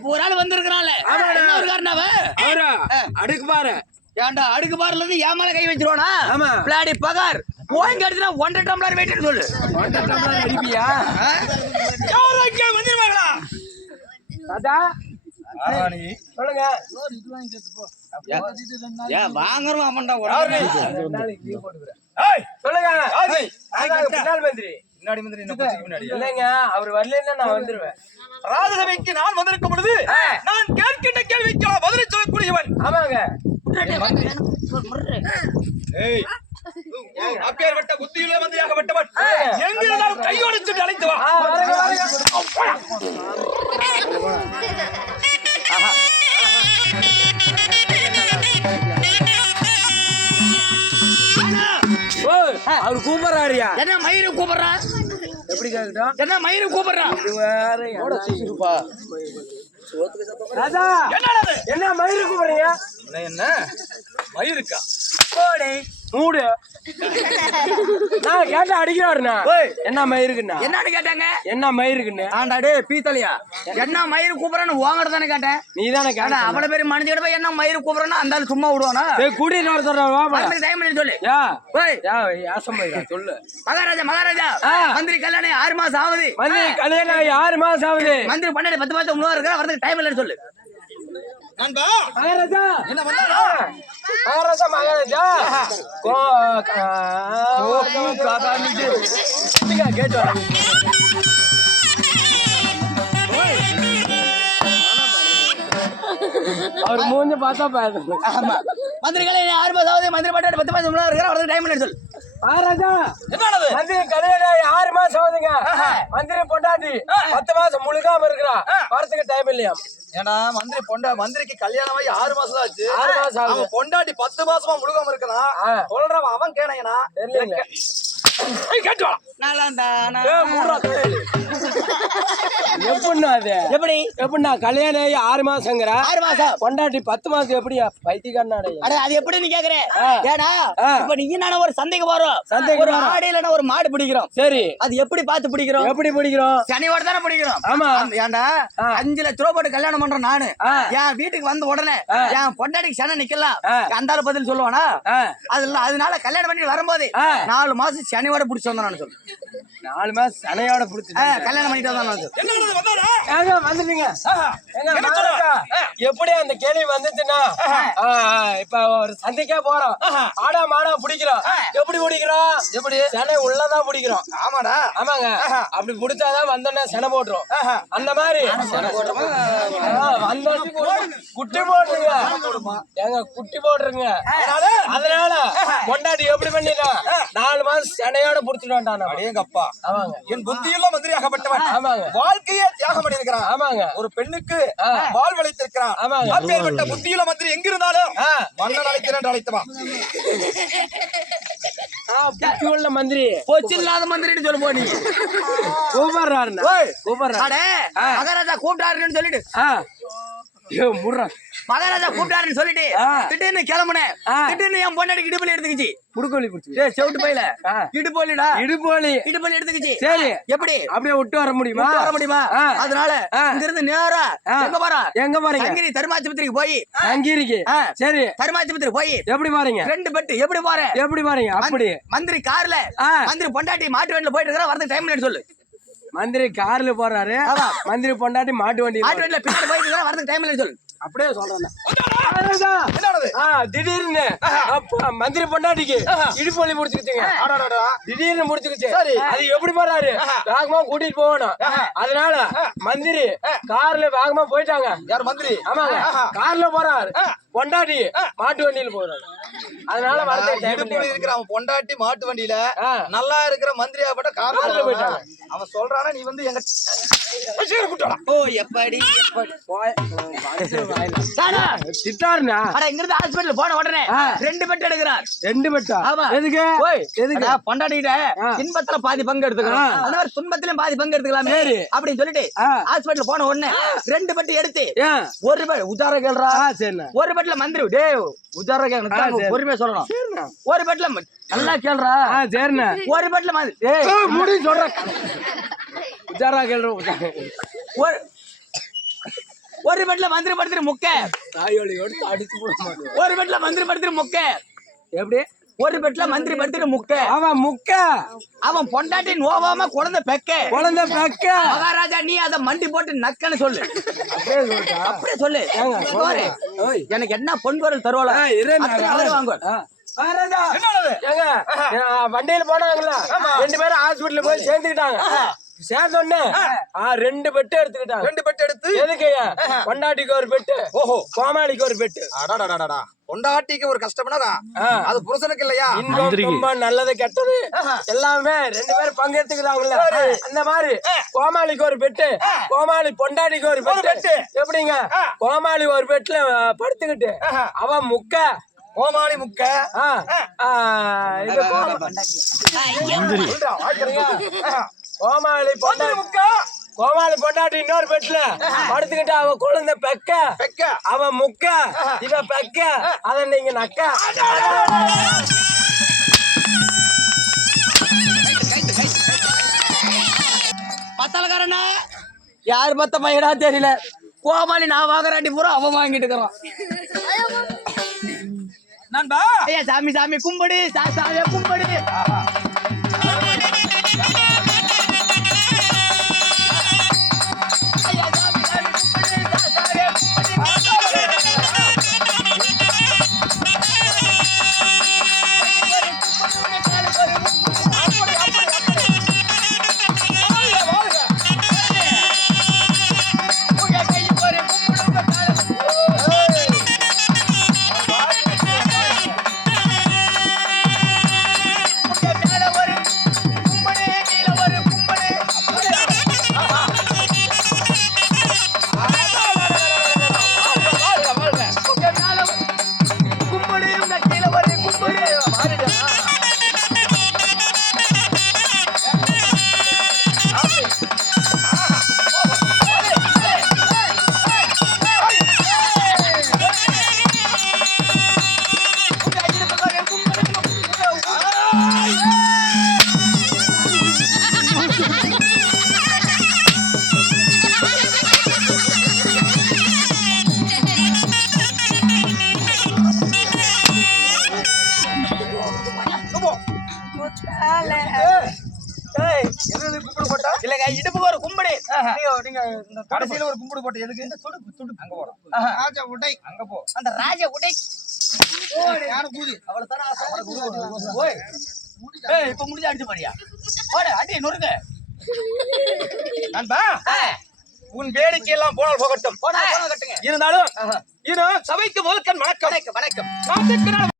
இப்போ ஒரு ஆள் வந்திருக்கிறான்ல ஒரு காரணவ அடுக்கு பாரு ஏன்டா அடுக்கு பாருல இருந்து ஏமால கை வச்சிருவானா பிளாடி பகார் போயிங்க எடுத்துனா 1.5 டம்ளர் வெயிட் சொல்லு 1.5 டம்ளர் அடிப்பியா யாரோ இங்க வந்திருவாங்களா ராஜா சொல்லுங்க ஏன் வாங்குறோம் ஆமாண்டா ஒரு சொல்லுங்க பின்னால் மந்திரி முன்னாடி மந்திரி முன்னாடி இல்லைங்க அவர் வரலன்னா நான் வந்துருவேன் ராஜசபைக்கு நான் வந்திருக்கும் பொழுது நான் கேட்கின்ற கேள்விக்கு பதிலை சொல்லக்கூடியவன் ஆமாங்க அப்பேற்பட்ட புத்தியுள்ள மந்திரியாகப்பட்டவன் எங்கிருந்தாலும் கையோடு சென்று அழைத்து வா அவரு கூப்பிடுறாருயா என்ன மயிறு கூப்பிடுறான் எப்படி கேக்குறோம் என்ன மயிறு கூப்பிடுறான் ராஜா என்ன மயிறு கூப்பிடுறீங்க என்ன மயிருக்கா மூடு நான் கேட்ட அடிக்கிறாருண்ணா என்ன மயிருக்குண்ணா என்னன்னு கேட்டாங்க என்ன மயிருக்குன்னு ஆண்டாடே பீத்தலியா என்ன மயிறு கூப்பிடறான்னு உங்ககிட்ட தானே கேட்டேன் நீ தானே கேட்ட அவ்வளவு பேர் மனுஷன் போய் என்ன மயிறு கூப்பிடறான்னா அந்த ஆள் சும்மா விடுவானா கூட்டிட்டு வர சொல்றேன் டைம் பண்ணி சொல்லு சொல்லு மகாராஜா மந்திரி கல்யாணம் 6 மாசம் ஆகுது மந்திரி கல்யாணம் 6 மாசம் ஆகுது மந்திரி 12 10 மாசம் முன்னாடி இருக்கிற வரதுக்கு டைம் இல்லைன்னு சொல்லு மகாராஜா என்ன மகாராஜா மகாராஜா கேட்டு அவர் மூஞ்ச பார்த்தா பாருங்க ஆமா மந்திரிகளே 6 மாசம் ஆகுது மந்திரி 10 மாசம் முன்னாடி இருக்கிற வரதுக்கு டைம் இல்லைன்னு சொல்லு மகாராஜா என்னது மந்திரி கல்யாணம் 6 மாசம் ஆகுதுங்க மந்திரி பொண்டாட்டி 10 மாசம் முழுகாம இருக்கிறா வரதுக்கு டைம் இல்லையா ஏன்னா மந்திரிக்கு கல்யாணம் ஆகி 6 மாசம் தான் ஆச்சு 6 மாசம் ஆகுது அவன் பொண்டாட்டி 10 மாசமா முழுகாம இருக்கிறான் சொல்றவன் அவன் கேணையனா தெரியலங்க எப்படின்னா கல்யாணம் 6 மாசங்கிற 6 மாசம் பொண்டாட்டி 10 மாசம் எப்படியா பைத்தியக்காரனாடே அது எப்படி நீ கேக்குற ஏடா இப்ப நீ நானே ஒரு சந்தைக்கு போறோம் ஒரு ஆடு இல்லனா ஒரு மாடு பிடிக்கிறோம் சரி அது எப்படி பார்த்து பிடிக்கிறோம் எப்படி பிடிக்கிறோம் சனியோட தானே பிடிக்கிறோம் ஆமா ஏண்டா 5 லட்சம் ரூபாய் போட்டு கல்யாணம் பண்றேன் நானு என் வீட்டுக்கு வந்த உடனே என் பொண்டாட்டிக்கு சனை நிக்கலாம் அந்த ஆளு பதில் சொல்லுவானா அதனால கல்யாணம் பண்ணி வரும்போது 4 மாசம் சனியோட பிடிச்சு வந்தேன் நான் சொல்லு 4 மாசம் சனையோட பிடிச்சு கல்யாணம் பண்ணிட்டு வந்தான் வந்துட்டீங்க எப்படி அந்த கேள்வி வந்துச்சுன்னா இப்ப ஒரு சந்தைக்கே போறோம் ஆடா மாடா பிடிக்கிறோம் எப்படி பிடிக்கிறோம் எப்படி செனை உள்ளதான் பிடிக்கிறோம் ஆமாடா ஆமாங்க அப்படி பிடிச்சாதான் வந்தோடனே செனை போட்டுரும் அந்த மாதிரி குட்டி போட்டுருங்க ஏங்க குட்டி போட்டுருங்க அதனால பொண்டாட்டி எப்படி பண்ணிட்டான் 4 மாசம் செனையோட புடிச்சுட்டான் அடேங்கப்பா ஆமாங்க என் புத்தியுள்ள மந்திரியாகப்பட்டவன் ஆமாங்க வாழ்க்கையே தியாகம் பண்ணிருக்கிறான் ஆமாங்க ஒரு பெண்ணுக்கு வாழ் வளைத்திருக்கிறான் ஆமாங்க அப்பேற்பட்ட புத்தியுள்ள மந்திரி எங்க இருந்தாலும் மன்னன் அழைக்கிறேன் அழைத்தவா புத்தியுள்ள மந்திரி பொச்சில்லாத மந்திரின்னு சொல்ல போனி கூப்பிடுறாரு மகாராஜா கூப்பிட்டாருன்னு சொல்லிட்டு மகாராஜா கூப்பிட்டாருன்னு சொல்லிட்டு திடீர்னு கிளம்புனேன் திடீர்னு என் பொண்டாட்டிக்கு இடுப்புல எடுத்துக்கிச்சு புடுக்கோலி புடிச்சு செவிட்டு பையில இடுப்போலிடா இடுப்போலி எடுத்துக்கிச்சு சரி எப்படி அப்படியே விட்டு வர முடியுமா அதனால இங்க இருந்து நேரா எங்க போறீங்க சங்கிரி தருமாச்சிபத்திரிக்கு போய் சங்கிரிக்கு சரி தருமாச்சிபத்திரிக்கு போய் எப்படி போறீங்க 2 பெட்டு எப்படி போறீங்க அப்படி மந்திரி கார்ல மந்திரி பொண்டாட்டி மாட்டு வண்டியில போயிட்டு இருக்கா வரதுக்கு டைம் இல்லைன்னு சொல்லு மந்திரி கார்ல போறாரு மந்திரி பொண்டாட்டி மாட்டு வண்டியில பின்னாடி போயிட்டு இருக்கா வரதுக்கு டைம் இல்லைன்னு சொல்லு அப்படியே சொல்றேன் திடீர்னு மந்திரி பொண்டாட்டிக்கு இடுப்பொலி முடிச்சுக்கிச்சுங்க திடீர்னு முடிச்சுக்கிச்சு அது எப்படி போறாரு வேகமா கூட்டிட்டு போகணும் அதனால மந்திரி கார்ல வேகமா போயிட்டாங்க யார் மந்திரி ஆமாங்க கார்ல போறாரு பொண்டாட்டி மாட்டு வண்டியில போறாரு அதனால இருக்கிற அவன் பொண்டாட்டி மாட்டு வண்டியில நல்லா இருக்கிற மந்திரியாப்பட்ட கார்ல போயிட்டாங்க அவன் சொல்றானா நீ வந்து எங்க திட்டாருண்ணா இங்கிருந்து ஹாஸ்பிட்டல் போன உடனே 2 பெட் எடுக்கிறார் 2 பெட்டா எதுக்கு பொண்டாட்டிட்ட இன்பத்துல பாதி பங்கு எடுத்துக்கலாம் அந்த மாதிரி துன்பத்திலும் பாதி பங்கு எடுத்துக்கலாமே அப்படின்னு சொல்லிட்டு ஹாஸ்பிட்டல் போன உடனே 2 பெட் எடுத்து ஒரு உதார கேள்றா ஒரு பெட்ல மந்திரி டே உதார கேள்றா பொறுமையா சொல்லணும் ஒரு பெட்ல நல்லா கேள்றா சரிண்ணா ஒரு பெட்ல முடி சொல்ற உதாரா கேள்ற ஒரு பெட்ல மந்திரி படுத்துட்டு முக்க தாயோலியோட அடிச்சு போட மாட்டேன். ஒரு பெட்ல மந்திரி படுத்துட்டு முக்க எப்படி ஒரு பெட்ல மந்திரி படுத்துட்டு முக்க அவன் முக்க அவன் பொண்டாட்டி நோவாம குழந்தை பெக்க குழந்தை பெக்க மகாராஜா நீ அத மண்டி போட்டு நக்கன்னு சொல்லு அப்படியே சொல்லிட்டா அப்படியே சொல்லு பாரு, எனக்கு என்ன பொன் பொருள் தருவாள வாங்க ஏங்க வண்டியில போனாங்கல்ல 2 பேரும் ஹாஸ்பிடல்ல போய் சேர்ந்துக்கிட்டாங்க. சேர்ந்த உடனே 2 பெட்டு எடுத்துக்கிட்டாங்க. 2 பெட் எடுத்து எதுக்கு பொண்டாட்டிக்கு ஒரு பெட்டு, ஓஹோ கோமாளிக்கு ஒரு பெட்டு. அடாடாடாடா பொண்டாட்டிக்கு ஒரு கஷ்டம்னா அது புருஷனுக்கு இல்லையா? இன்பம் துன்பம் நல்லது கெட்டது எல்லாமே 2 பேரும் பங்கெடுத்துக்கிறாங்கல்ல. அந்த மாதிரி கோமாளிக்கு ஒரு பெட்டு, கோமாளி பொண்டாட்டிக்கு ஒரு பெட்டு. எப்படிங்க கோமாளி ஒரு பெட்ல படுத்துக்கிட்டு அவன் முக்க கோமாளி முக்க இது கோமாளி பொண்டாட்டி முக்க கோமாளி பொண்டாட்டி இன்னொரு பெட்ல படுத்துக்கிட்டு அவன் குழந்தை பெக்க அவன் முக்க இவ பெக்க அத நீங்க நக்க. பத்தலக்காரனா யாரு பத்த பையனா தெரியல. கோமாளி நான் வாங்குறாண்டி பூரா அவன் வாங்கிட்டு இருக்கிறான். நண்பா ஐயா சாமி சாமி கும்பிடு சாசாவே கும்பிடு. இல்லங்க இடுப்புக்கு ஒரு கும்பிடு. நீங்க இந்த கடைசியில ஒரு கும்பிடு போட்டு எதுக்கு? இந்த துடுப்பு அங்க போறோம். ராஜா உடை அங்க போ. அந்த ராஜ உடை யாரு கூதி அவ்வளவுதானே ஆசை. ஓய் ஏய் இப்ப முடிஞ்சு அடிச்சு பாடியா போடு அடி நொறுங்க. நண்பா உன் வேடிக்கை எல்லாம் போனால் போகட்டும். போனா கட்டுங்க. இருந்தாலும் இது சபைக்கு முதல்கண் வணக்கம். வணக்கம். காத்துக்கு நான்